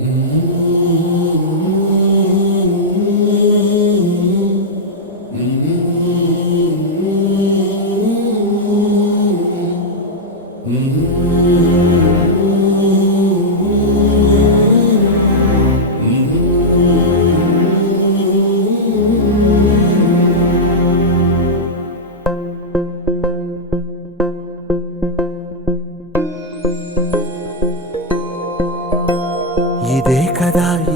ఇదే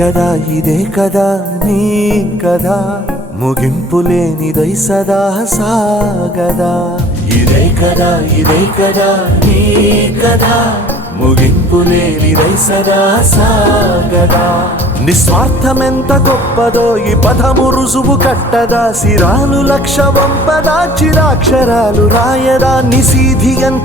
కదా ఇదే కదా నీ కదా. ముగింపు లేనిదై సదా సాగదా. ఇదే కదా ఇదే కదా నీ కదా. ముగింపు లేనిదై సదా సాగదా. నిస్వార్థమెంత గొప్పదో ఈ పదము రుజువు కట్టదా. సిరాలు లక్ష వంపదా చిరాక్షరాలు రాయదా నిసీధి ఎంత